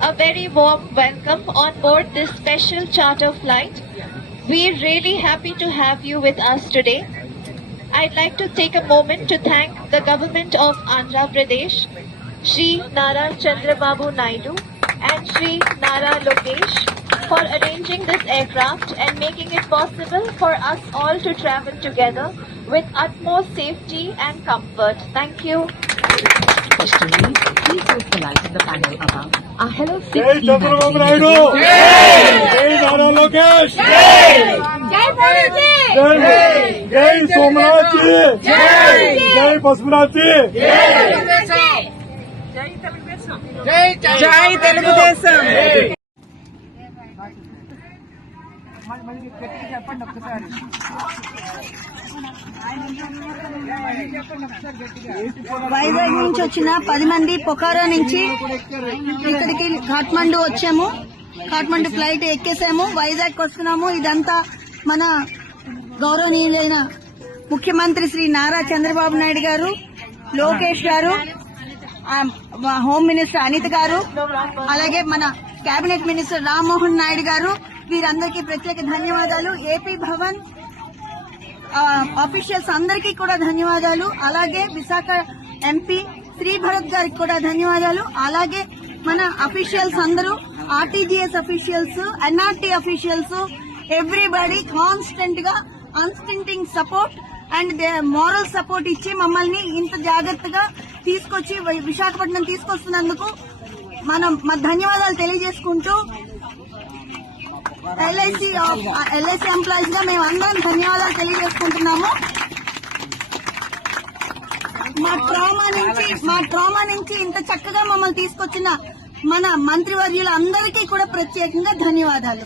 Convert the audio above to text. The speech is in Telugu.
a very warm welcome on board this special charter flight. We're really happy to have you with us today. I'd like to take a moment to thank the government of Andhra Pradesh, Sri Nara Chandrababu Naidu and Sri Nara Lokesh for arranging this aircraft and making it possible for us all to travel together with utmost safety and comfort. Thank you. above. Our Hello జై 6 చంద్రబాబు నాయుడు జై నారా లోకేష్ జై జై సోమనాథ్ జీ జై పశుపనాథ్ జీ జై తెలుగుదేశం వైజాగ్ నుంచి వచ్చిన పది మంది పొకారో నుంచి ఇక్కడికి కాఠ్మండు వచ్చాము. కాఠ్మండు ఫ్లైట్ ఎక్కేసాము. వైజాగ్ వస్తున్నాము. ఇదంతా మన గౌరవనీయులైన ముఖ్యమంత్రి శ్రీ నారా చంద్రబాబు నాయుడు గారు లోకేష్ గారు హోమ్ మినిస్టర్ అనిత్ గారు అలాగే మన కేబినెట్ మినిస్టర్ రామ్మోహన్ నాయుడు గారు వీరందరికీ ప్రత్యేక ధన్యవాదాలు. ఏపీ భవన్ అఫీషియల్స్ అందరికీ కూడా ధన్యవాదాలు. అలాగే విశాఖ ఎంపీ శ్రీ భరత్ గారికి కూడా ధన్యవాదాలు. అలాగే మన అఫీషియల్స్ అందరూ RTGS officials NRT officials everybody కాన్స్టెంట్గా unstinting support and moral support ఇచ్చి మమ్మల్ని ఇంత జాగ్రత్తగా తీసుకొచ్చి విశాఖపట్నం తీసుకొస్తున్నందుకు మనం మా ధన్యవాదాలు తెలియజేసుకుంటూ ఎల్ఐసి ఎల్ఐసి ఎంప్లాయీస్గా మేము అందరం ధన్యవాదాలు తెలియజేసుకుంటున్నాము. మా ట్రామా నుంచి మా ట్రామా నుంచి ఇంత చక్కగా మమ్మల్ని తీసుకొచ్చిన మన మంత్రివర్యులు అందరికీ కూడా ప్రత్యేకంగా ధన్యవాదాలు.